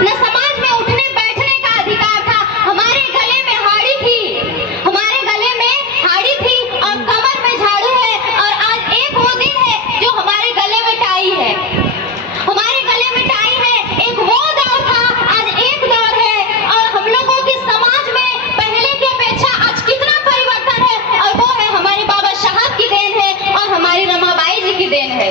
न समाज में उठने बैठने का अधिकार था। हमारे गले में हाड़ी थी, हमारे गले में हाड़ी थी और कमर में झाड़ू है। और आज एक वो दिन है जो हमारे गले में टाई है, हमारे गले में टाई है। एक वो दौर था, आज एक दौर है। और हम लोगों के समाज में पहले की अपेक्षा आज कितना परिवर्तन है, और वो है हमारे बाबा साहब की देन है और हमारी रमाबाई जी की देन है।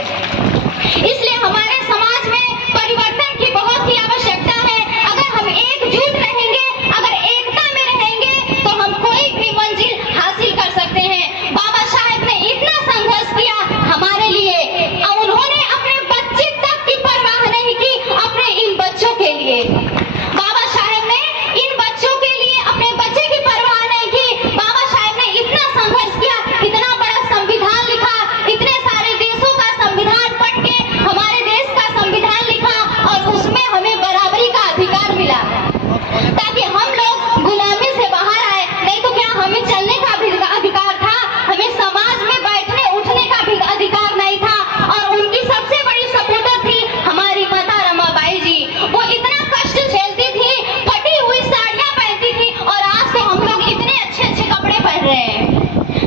इसलिए हमारे समाज में परिवर्तन की बहुत ही आवश्यकता है। अगर हम एकजुट रहेंगे, अगर एकता में रहेंगे तो हम कोई भी मंजिल हासिल कर सकते हैं। बाबा साहब ने इतना संघर्ष किया हमारे लिए, और उन्होंने अपने बच्चे तक की परवाह नहीं की अपने इन बच्चों के लिए। बाबा साहब ने इन बच्चों के लिए अपने बच्चे की परवाह नहीं की। बाबा साहब ने इतना संघर्ष किया, इतना बड़ा संविधान लिखा, इतने सारे देशों का संविधान पढ़ के हमारे देश का संविधान लिखा, और उसमें हमें बराबरी का अधिकार मिला ताकि हम लोग गुलामी से बाहर आए। नहीं तो क्या हमें चलने का भी अधिकार था, हमें समाज में बैठने उठने का भी अधिकार नहीं था। और उनकी सबसे बड़ी सपोर्टर थी हमारी माता रमाबाई जी। वो इतना कष्ट झेलती थी, फटी हुई साड़ियां पहनती थी, और आज तो हम लोग इतने अच्छे अच्छे कपड़े पहन रहे हैं,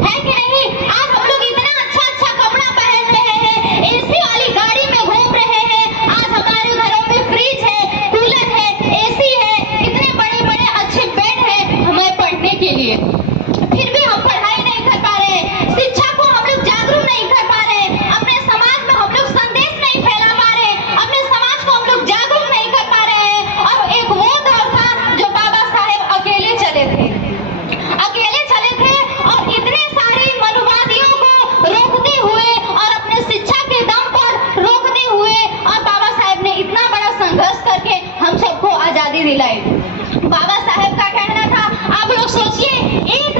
है कि नहीं? आज हम लोग इतना अच्छा अच्छा कपड़ा पहन रहे हैं, एसी वाली गाड़ी में घूम रहे हैं। आज हमारे घरों में फ्रिज है, कूलर है, एसी है, इतने बड़े बड़े अच्छे बेड है हमें पढ़ने के लिए। फिर भी हम पढ़ाई नहीं कर पा रहे हैं, शिक्षा को हम लोग जागरूक नहीं कर पा रहे हैं, अपने समाज में हम लोग संदेश नहीं फैला पा रहे हैं, अपने समाज को हम लोग जागरूक नहीं कर पा रहे हैं। और एक वो दौर था जो बाबा साहेब अकेले चले थे, अकेले चले थे, और इतने सारे मनुवादियों को रोकते हुए और अपने शिक्षा के दम पर रोकते हुए, और बाबा साहेब ने इतना बड़ा संघर्ष करके हम सबको आजादी दिलाई। बाबा साहेब का कहना था, आप लोग सोचिए, एक